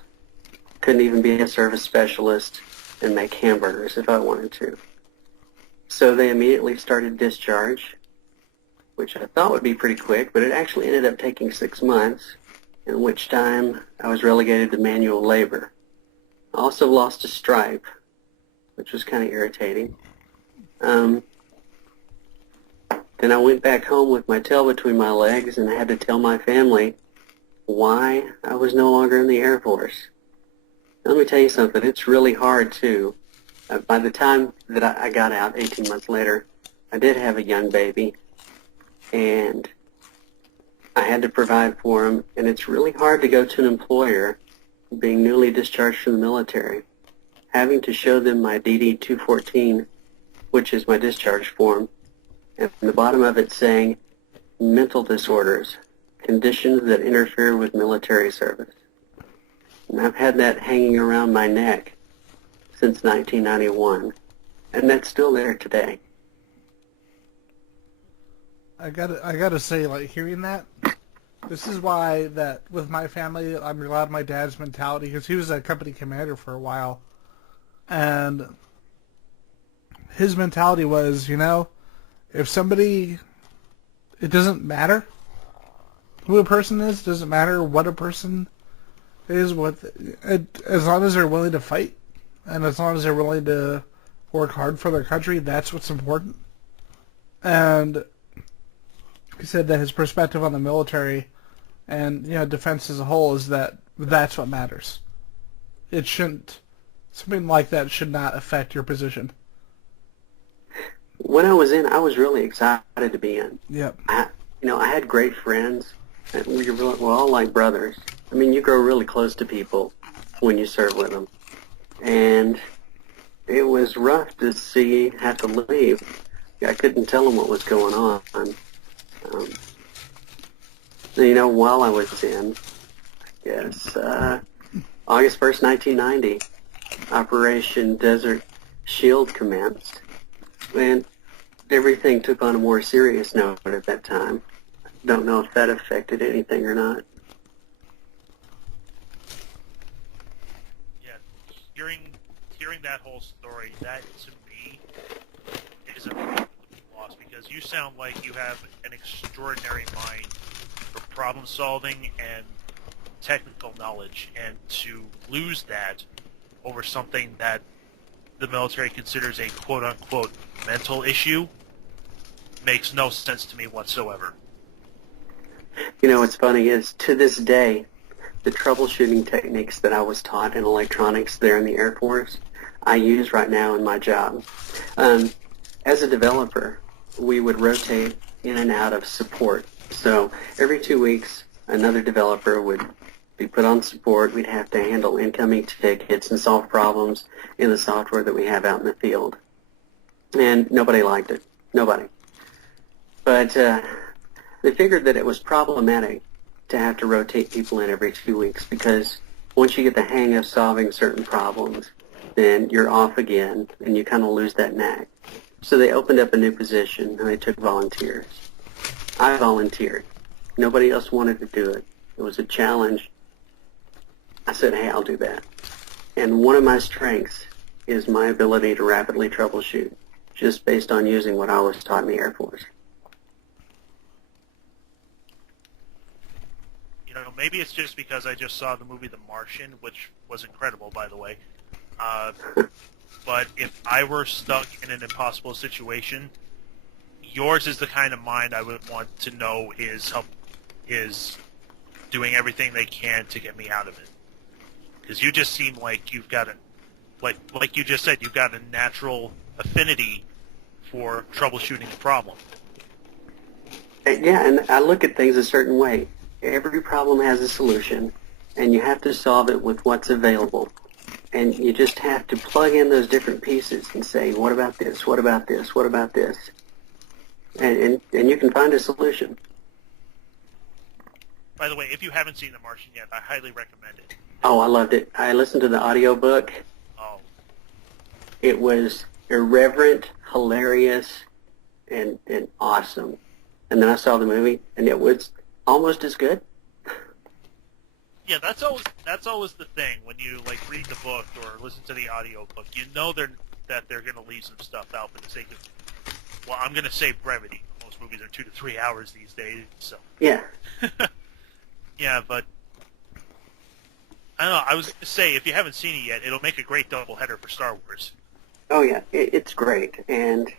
Couldn't even be a service specialist and make hamburgers if I wanted to. So they immediately started discharge, which I thought would be pretty quick, but it actually ended up taking 6 months, in which time I was relegated to manual labor. I also lost a stripe, which was kind of irritating. Then I went back home with my tail between my legs, and I had to tell my family why I was no longer in the Air Force. Now, let me tell you something. It's really hard, too. By the time that I got out, 18 months later, I did have a young baby, and I had to provide for him, and it's really hard to go to an employer, being newly discharged from the military, having to show them my DD-214, which is my discharge form, and the bottom of it saying, mental disorders, conditions that interfere with military service. And And I've had that hanging around my neck since 1991, and that's still there today. I gotta say, like, hearing that, this is why that with my family, I'm glad of my dad's mentality, because he was a company commander for a while, and his mentality was, if somebody, it doesn't matter who a person is, doesn't matter what a person is, as long as they're willing to fight, and as long as they're willing to work hard for their country, that's what's important. And he said that his perspective on the military and defense as a whole is that that's what matters. It shouldn't, something like that should not affect your position. When I was in, I was really excited to be in. Yep. I had great friends, and we're all like brothers. I mean, you grow really close to people when you serve with them, and it was rough to have to leave. I couldn't tell them what was going on. While I was in, I guess, August 1st, 1990, Operation Desert Shield commenced, and everything took on a more serious note at that time. Don't know if that affected anything or not. Yeah, hearing that whole story, that to me is a loss, because you sound like you have an extraordinary mind for problem solving and technical knowledge, and to lose that over something that the military considers a quote-unquote mental issue makes no sense to me whatsoever. What's funny is, to this day, the troubleshooting techniques that I was taught in electronics there in the Air Force, I use right now in my job. As a developer, we would rotate in and out of support. So every 2 weeks, another developer would be put on support. We'd have to handle incoming tickets and solve problems in the software that we have out in the field. And nobody liked it. Nobody. But they figured that it was problematic to have to rotate people in every 2 weeks, because once you get the hang of solving certain problems, then you're off again, and you kind of lose that knack. So they opened up a new position, and they took volunteers. I volunteered. Nobody else wanted to do it. It was a challenge. I said, hey, I'll do that. And one of my strengths is my ability to rapidly troubleshoot, just based on using what I was taught in the Air Force. Maybe it's just because I just saw the movie The Martian, which was incredible, by the way. But if I were stuck in an impossible situation, yours is the kind of mind I would want to know is doing everything they can to get me out of it. Because you just seem like you've got like you just said, you've got a natural affinity for troubleshooting a problem. Yeah, and I look at things a certain way. Every problem has a solution, and you have to solve it with what's available. And you just have to plug in those different pieces and say, what about this, what about this, what about this? And you can find a solution. By the way, if you haven't seen The Martian yet, I highly recommend it. Oh, I loved it. I listened to the audiobook. Oh. It was irreverent, hilarious, and awesome. And then I saw the movie, and it was almost as good. Yeah, that's always the thing when you read the book or listen to the audiobook. You know that they're going to leave some stuff out for the sake of, well, I'm going to say brevity. Most movies are 2 to 3 hours these days, so. Yeah. Yeah, but I don't know. I was going to say, if you haven't seen it yet, it'll make a great doubleheader for Star Wars. Oh yeah, it's great, and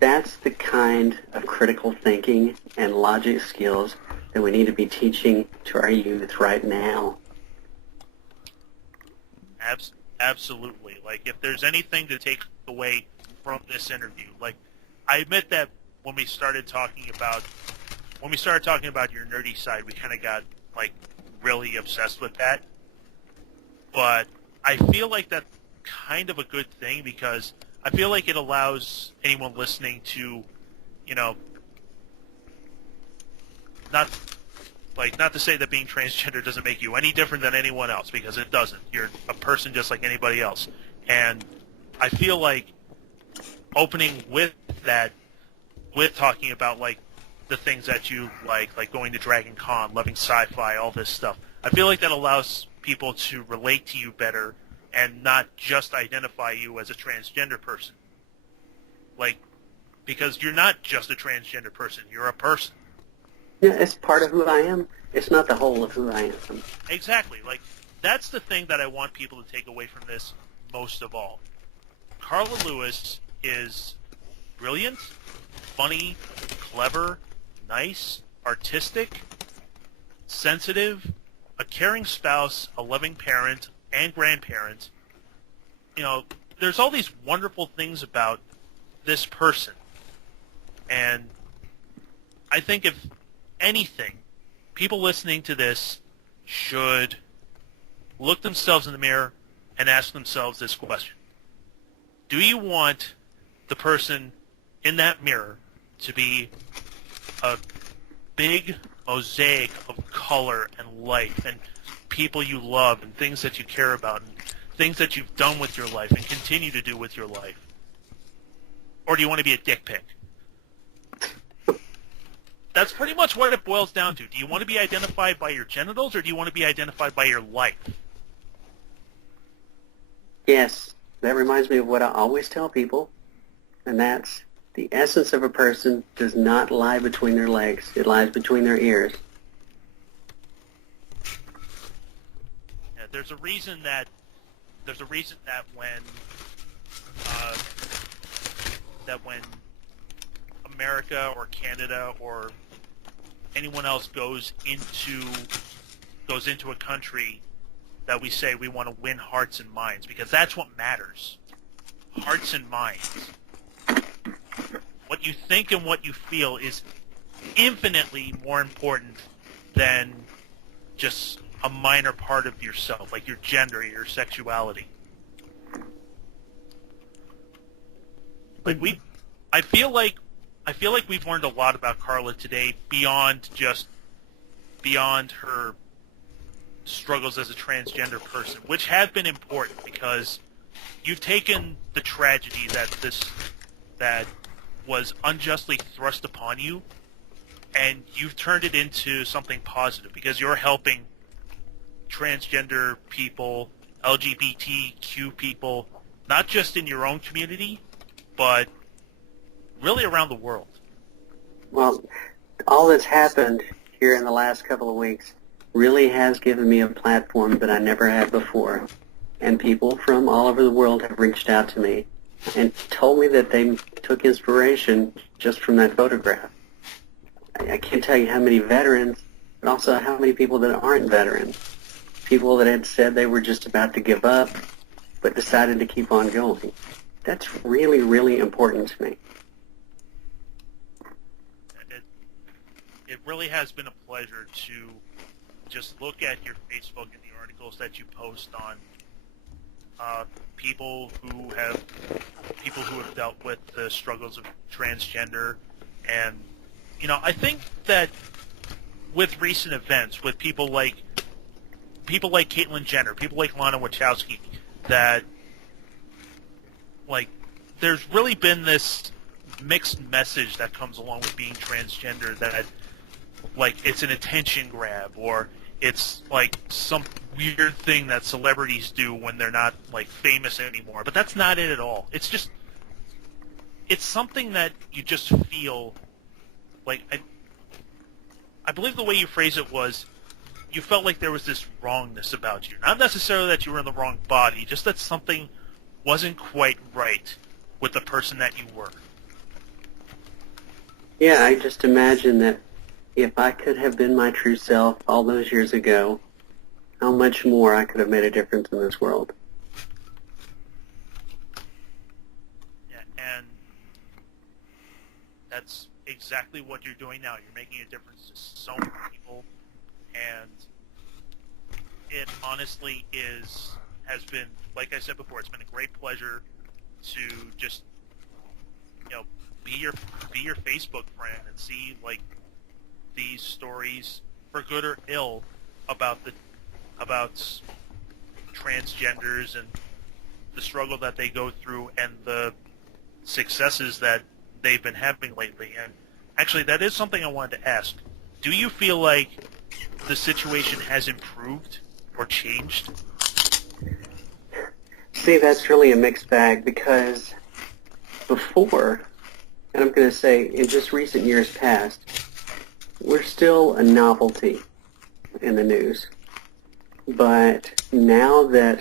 that's the kind of critical thinking and logic skills that we need to be teaching to our youth right now. Absolutely. If there's anything to take away from this interview, I admit that when we started talking about your nerdy side, we kind of got really obsessed with that. But I feel like that's kind of a good thing, because I feel like it allows anyone listening to, not Like, not to say that being transgender doesn't make you any different than anyone else, because it doesn't. You're a person just like anybody else. And I feel like opening with that, with talking about, like, the things that you like going to Dragon Con, loving sci-fi, all this stuff, I feel like that allows people to relate to you better and not just identify you as a transgender person. Like, because you're not just a transgender person, you're a person. Yeah, it's part of who I am. It's not the whole of who I am. Exactly. Like, that's the thing that I want people to take away from this most of all. Carla Lewis is brilliant, funny, clever, nice, artistic, sensitive, a caring spouse, a loving parent, and grandparent. You know, there's all these wonderful things about this person. And I think if anything, people listening to this should look themselves in the mirror and ask themselves this question. Do you want the person in that mirror to be a big mosaic of color and light and people you love and things that you care about and things that you've done with your life and continue to do with your life? Or do you want to be a dick pic? That's pretty much what it boils down to. Do you want to be identified by your genitals, or do you want to be identified by your life? Yes, that reminds me of what I always tell people, and that's the essence of a person does not lie between their legs. It lies between their ears. Yeah, there's a reason that when America or Canada or anyone else goes into a country, that we say we want to win hearts and minds, because that's what matters. Hearts and minds. What you think and what you feel is infinitely more important than just a minor part of yourself, like your gender, your sexuality. Like I feel like we've learned a lot about Carla today beyond her struggles as a transgender person, which have been important, because you've taken the tragedy that was unjustly thrust upon you, and you've turned it into something positive, because you're helping transgender people, LGBTQ people, not just in your own community, but really around the world. Well, all that's happened here in the last couple of weeks really has given me a platform that I never had before. And people from all over the world have reached out to me and told me that they took inspiration just from that photograph. I can't tell you how many veterans, but also how many people that aren't veterans. People that had said they were just about to give up, but decided to keep on going. That's really, really important to me. It really has been a pleasure to just look at your Facebook and the articles that you post on people who have dealt with the struggles of transgender. And I think that with recent events, with people like Caitlyn Jenner, people like Lana Wachowski, that there's really been this mixed message that comes along with being transgender, that it's an attention grab, or it's some weird thing that celebrities do when they're not famous anymore. But that's not it at all. It's just, it's something that you just feel I believe the way you phrased it was, you felt like there was this wrongness about you. Not necessarily that you were in the wrong body, just that something wasn't quite right with the person that you were. Yeah, I just imagine that if I could have been my true self all those years ago, how much more I could have made a difference in this world. Yeah, and that's exactly what you're doing now. You're making a difference to so many people, and it honestly has been, like I said before, it's been a great pleasure to just be your Facebook friend and see these stories for good or ill, about transgenders and the struggle that they go through and the successes that they've been having lately. And actually, that is something I wanted to ask. Do you feel like the situation has improved or changed? See, that's really a mixed bag, because before, and I'm going to say in just recent years past, we're still a novelty in the news. But now that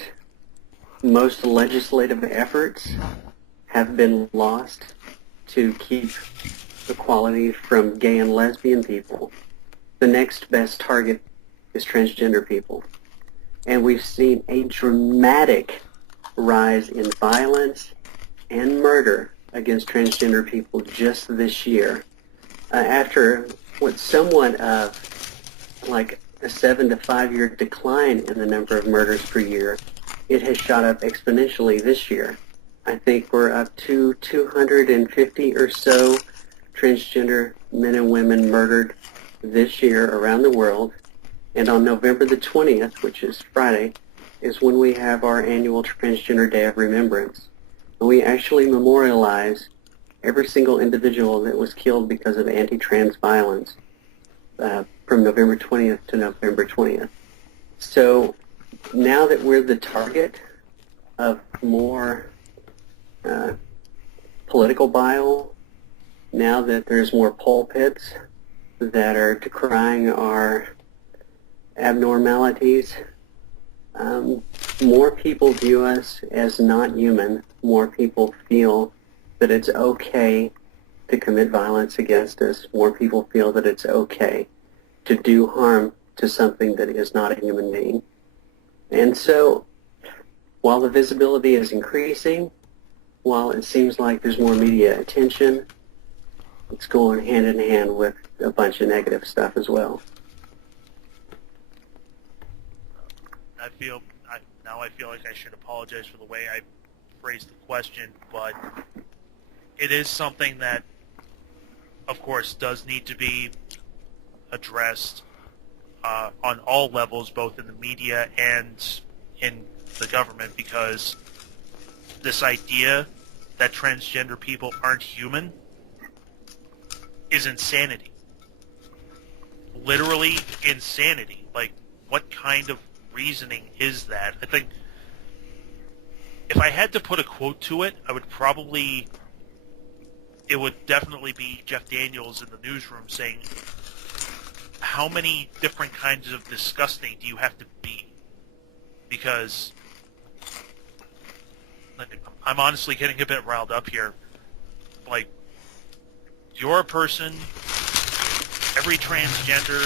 most legislative efforts have been lost to keep equality from gay and lesbian people, the next best target is transgender people. And we've seen a dramatic rise in violence and murder against transgender people just this year. After what's somewhat of like a 7 to 5 year decline in the number of murders per year, it has shot up exponentially this year. I think we're up to 250 or so transgender men and women murdered this year around the world. And on November the 20th, which is Friday, is when we have our annual Transgender Day of Remembrance. And we actually memorialize every single individual that was killed because of anti-trans violence from November 20th to November 20th. So now that we're the target of more political bile, now that there's more pulpits that are decrying our abnormalities, more people view us as not human. More people feel that it's okay to commit violence against us. More people feel that it's okay to do harm to something that is not a human being. And so, while the visibility is increasing, while it seems like there's more media attention, it's going hand in hand with a bunch of negative stuff as well. I feel like I should apologize for the way I phrased the question, but it is something that, of course, does need to be addressed on all levels, both in the media and in the government, because this idea that transgender people aren't human is insanity. Literally insanity. Like, what kind of reasoning is that? I think if I had to put a quote to it, it would definitely be Jeff Daniels in the newsroom saying, how many different kinds of disgusting do you have to be? Because I'm honestly getting a bit riled up here. Like, you're a person, every transgender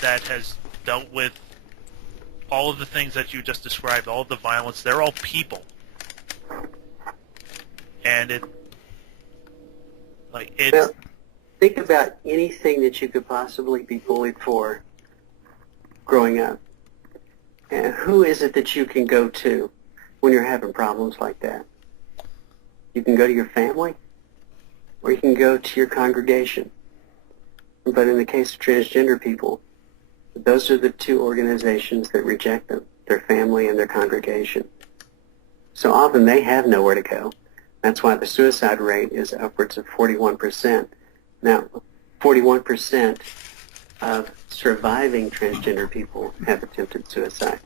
that has dealt with all of the things that you just described, all of the violence, they're all people. And Well, think about anything that you could possibly be bullied for growing up. And who is it that you can go to when you're having problems like that? You can go to your family, or you can go to your congregation. But in the case of transgender people, those are the two organizations that reject them, their family and their congregation. So often they have nowhere to go. That's why the suicide rate is upwards of 41%. Now, 41% of surviving transgender people have attempted suicide.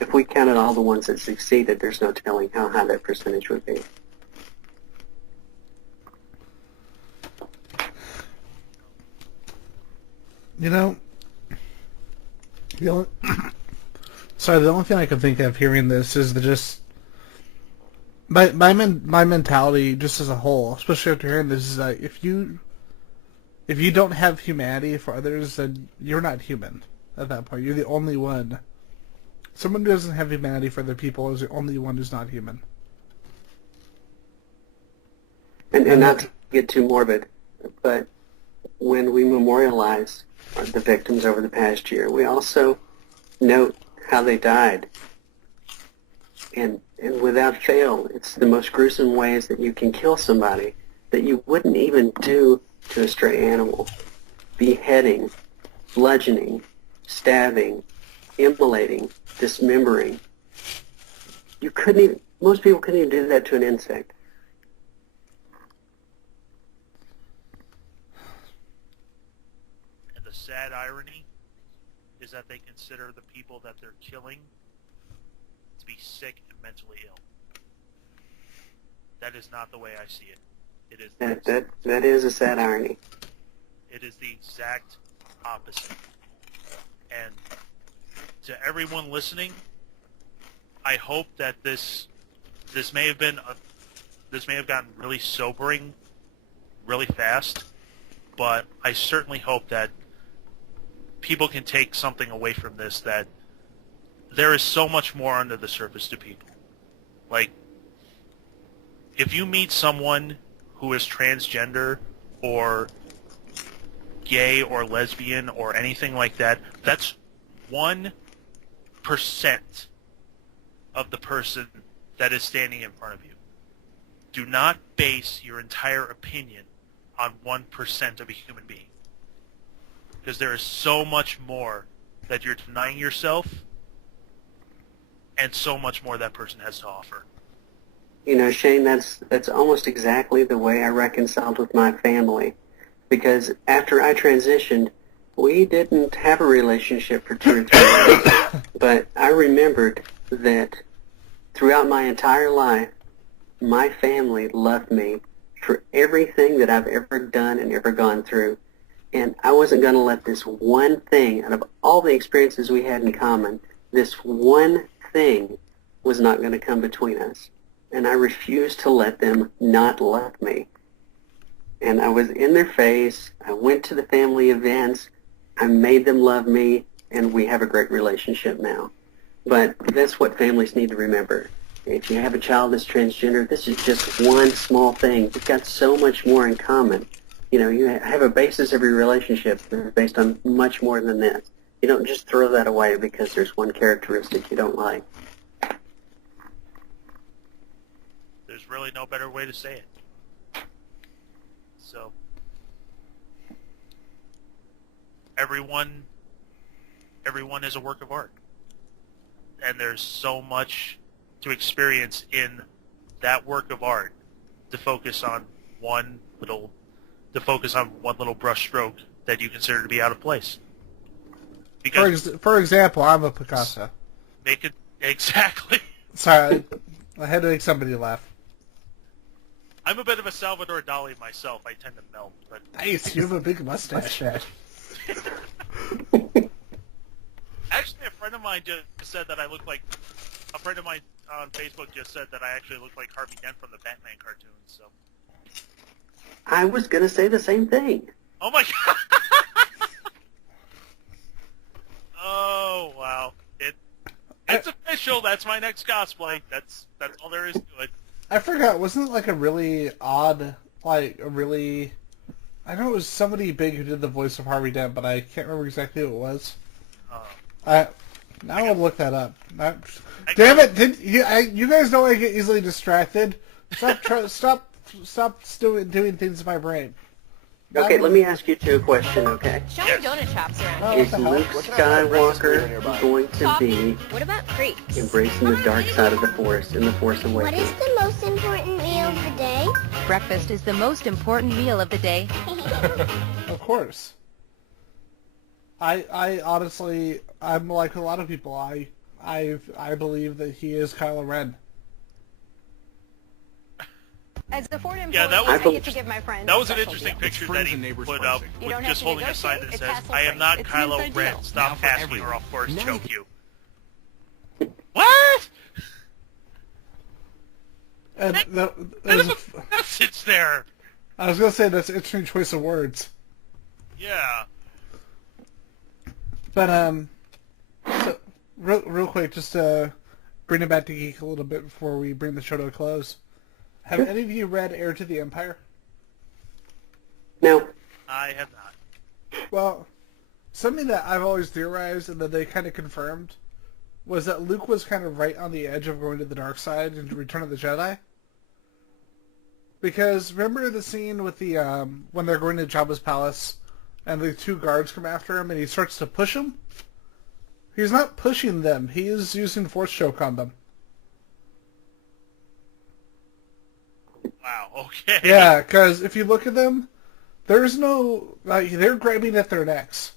If we counted all the ones that succeeded, there's no telling how high that percentage would be. You know, the only thing I can think of hearing this is my mentality just as a whole, especially after hearing this, is that if you don't have humanity for others, then you're not human at that point. You're the only one. Someone who doesn't have humanity for other people is the only one who's not human. And not to get too morbid, but when we memorialize the victims over the past year, we also note how they died. And without fail, it's the most gruesome ways that you can kill somebody that you wouldn't even do to a stray animal. Beheading, bludgeoning, stabbing, immolating, dismembering. Most people couldn't even do that to an insect. And the sad irony is that they consider the people that they're killing to be sick and mentally ill. That is not the way I see it. It is that is a sad irony. It is the exact opposite. And to everyone listening, I hope that this may have gotten really sobering really fast, but I certainly hope that people can take something away from this, that there is so much more under the surface to people. Like, if you meet someone who is transgender or gay or lesbian or anything like that, that's 1% of the person that is standing in front of you. Do not base your entire opinion on 1% of a human being. Because there is so much more that you're denying yourself, and so much more that person has to offer. You know, Shane, that's almost exactly the way I reconciled with my family. Because after I transitioned, we didn't have a relationship for 2 or 3 years. But I remembered that throughout my entire life, my family loved me for everything that I've ever done and ever gone through. And I wasn't going to let this one thing, out of all the experiences we had in common, this one thing was not going to come between us. And I refused to let them not love me. And I was in their face. I went to the family events. I made them love me, and we have a great relationship now. But that's what families need to remember. If you have a child that's transgender, this is just one small thing. You've got so much more in common. You know, you have a basis of your relationship that's based on much more than this. You don't just throw that away because there's one characteristic you don't like. There's really no better way to say it. So, everyone is a work of art. And there's so much to experience in that work of art to focus on one little brush stroke that you consider to be out of place. Because for example, I'm a Picasso. make it exactly. Sorry, I had to make somebody laugh. I'm a bit of a Salvador Dali myself. I tend to melt, but Nice, you have a big mustache. actually, a friend of mine just said that I look like. A friend of mine on Facebook just said that I actually look like Harvey Dent from the Batman cartoons. So. I was going to say the same thing. Oh my god! Oh wow! It's official. That's my next cosplay. That's all there is to it. I forgot. Wasn't it like a really odd, I know it was somebody big who did the voice of Harvey Dent, but I can't remember exactly who it was. Now I'll look that up. Damn it! You guys know I get easily distracted. Stop doing things in my brain. Okay, let me ask you 2 questions, okay? Show me donut shops around Oh, here. Is Luke Skywalker going to be What about crepes? embracing the dark side of the Force in The Force What Awakens? is the most important meal of the day? Breakfast is the most important meal of the day. Of course. I honestly, I'm like a lot of people. I believe that he is Kylo Ren. As the Ford employee, Yeah, that I was- get to give my friends That was an special interesting deal. picture that friends he and neighbors put up pricing. You with don't just have to holding a sign negotiate. that It's says, hassle "I am free. not It's an Kylo inside Ren. deal. Stop Now for asking or everyone. I'll force Now choke you you." What? And There's a message there. I was gonna say that's an interesting choice of words. Yeah. But so, real quick, just to bring it back to geek a little bit before we bring the show to a close. Have any of you read Heir to the Empire? No. I have not. Well, something that I've always theorized and that they kind of confirmed was that Luke was kind of right on the edge of going to the dark side in Return of the Jedi. Because remember the scene with the when they're going to Jabba's palace and the two guards come after him, and he starts to push them. He's not pushing them. He is using force choke on them. Wow, okay. Yeah, because if you look at them, there's no... like, they're grabbing at their necks.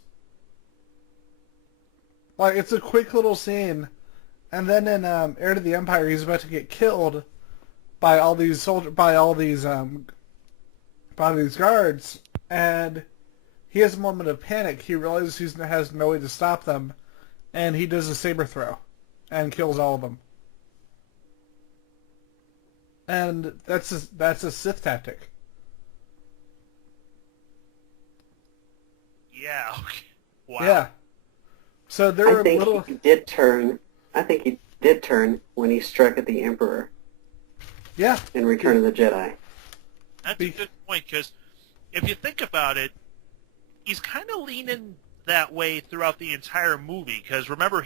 Like, it's a quick little scene. And then in Heir to the Empire, he's about to get killed by all these guards, and he has a moment of panic. He realizes he has no way to stop them, and he does a saber throw and kills all of them. And that's a Sith tactic. Yeah, okay. Wow. Yeah. So there I think he did turn. I think he did turn when he struck at the Emperor. Yeah. In Return of the Jedi. That's a good point, because if you think about it, he's kind of leaning that way throughout the entire movie. Because remember,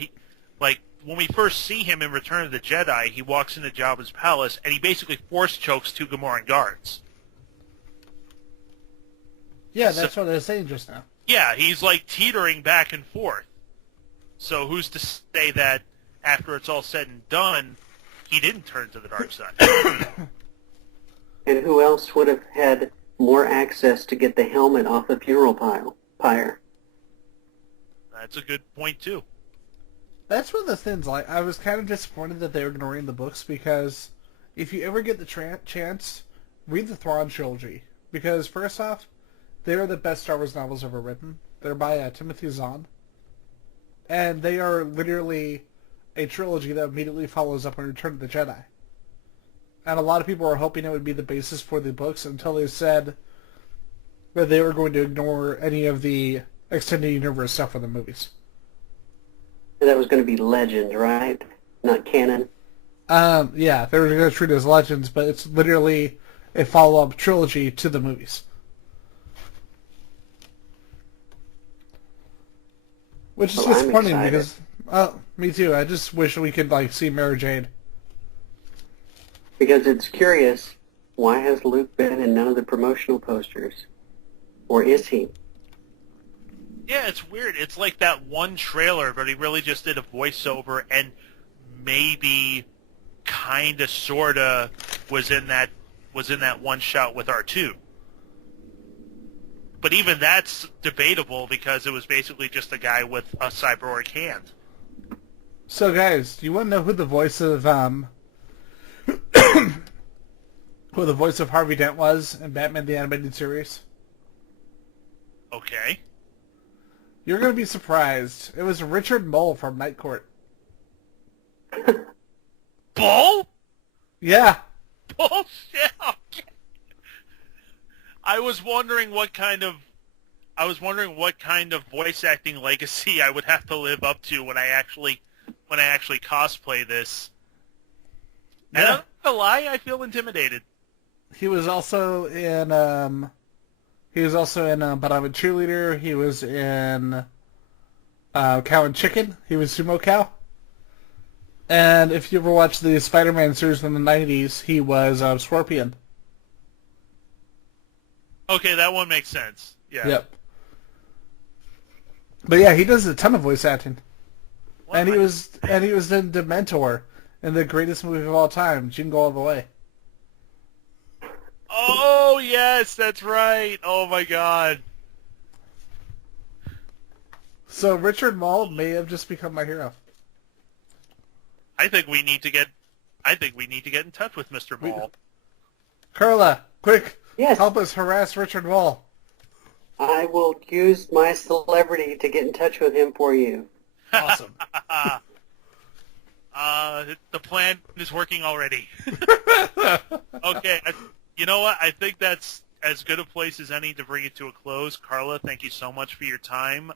when we first see him in Return of the Jedi, he walks into Jabba's palace, and he basically force chokes two Gamoran guards. Yeah, that's what I was saying just now. Yeah, he's like teetering back and forth. So who's to say that after it's all said and done, he didn't turn to the dark side? And who else would have had more access to get the helmet off the funeral pyre? That's a good point, too. That's one of the things. Like, I was kind of disappointed that they were ignoring the books, because if you ever get the chance, read the Thrawn trilogy. Because first off, they are the best Star Wars novels ever written. They're by Timothy Zahn. And they are literally a trilogy that immediately follows up on Return of the Jedi. And a lot of people were hoping it would be the basis for the books until they said that they were going to ignore any of the extended universe stuff for the movies. That was going to be legend, right? Not canon? Yeah, they were going to treat it as legends, but it's literally a follow-up trilogy to the movies. Which is disappointing because... me too. I just wish we could, see Mara Jade. Because it's curious, why has Luke been in none of the promotional posters? Or is he? Yeah, it's weird. It's like that one trailer, but he really just did a voiceover and maybe kinda sorta was in that one shot with R2. But even that's debatable because it was basically just a guy with a cyborg hand. So guys, do you want to know who the voice of Harvey Dent was in Batman the Animated Series? Okay. You're going to be surprised. It was Richard Mole from Night Court. Bull? Yeah. Bullshit. Okay. I was wondering what kind of voice acting legacy I would have to live up to when I actually cosplay this. And I'm not gonna lie, I feel intimidated. He was also in But I'm a Cheerleader. He was in Cow and Chicken. He was Sumo Cow. And if you ever watched the Spider-Man series from the 90s, he was Scorpion. Okay, that one makes sense. Yeah. Yep. But yeah, he does a ton of voice acting. Well, He was in Dementor in the greatest movie of all time, Jingle All the Way. Oh, yes, that's right. Oh, my God. So Richard Mole may have just become my hero. I think we need to get in touch with Mr. Mole. Carla, quick, Yes. help us harass Richard Mole. I will use my celebrity to get in touch with him for you. Awesome. The plan is working already. Okay, you know what? I think that's as good a place as any to bring it to a close. Carla, thank you so much for your time.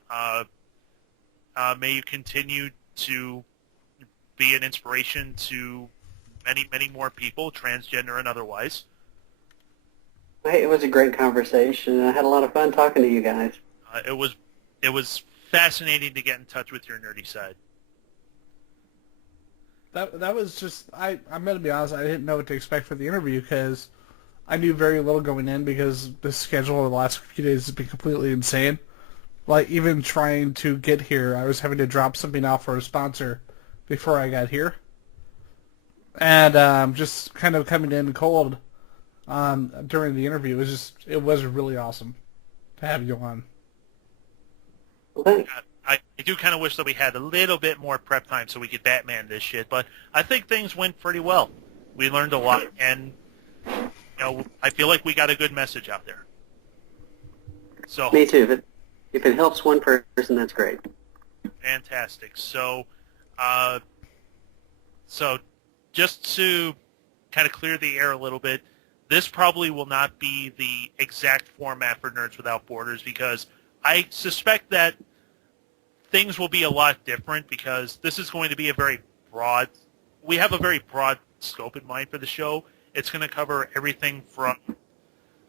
May you continue to be an inspiration to many, many more people, transgender and otherwise. Hey, it was a great conversation. I had a lot of fun talking to you guys. It was fascinating to get in touch with your nerdy side. That was just, I'm going to be honest, I didn't know what to expect for the interview because I knew very little going in because the schedule over the last few days has been completely insane. Like, even trying to get here, I was having to drop something off for a sponsor before I got here. And just kind of coming in cold during the interview, it was really awesome to have you on. Well, thanks. I do kind of wish that we had a little bit more prep time so we could Batman this shit, but I think things went pretty well. We learned a lot, and I feel like we got a good message out there. So Me too. If it helps one person, that's great. fantastic. So just to kind of clear the air a little bit, this probably will not be the exact format for Nerds Without Borders because I suspect that things will be a lot different because this is going to be we have a very broad scope in mind for the show. It's going to cover everything from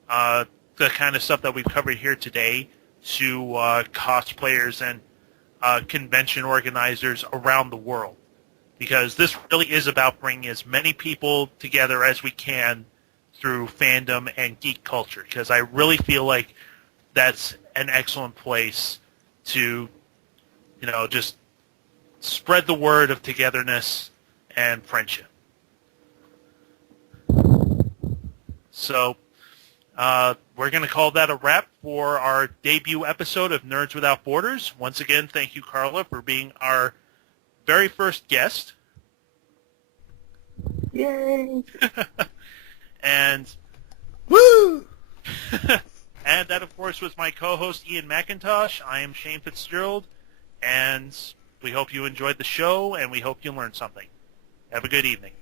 the kind of stuff that we've covered here today to cosplayers and convention organizers around the world. Because this really is about bringing as many people together as we can through fandom and geek culture. Because I really feel like that's an excellent place to, just spread the word of togetherness and friendship. So we're going to call that a wrap for our debut episode of Nerds Without Borders. Once again, thank you, Carla, for being our very first guest. Yay! And Woo! and that, of course, was my co-host, Ian McIntosh. I am Shane Fitzgerald, and we hope you enjoyed the show, and we hope you learned something. Have a good evening.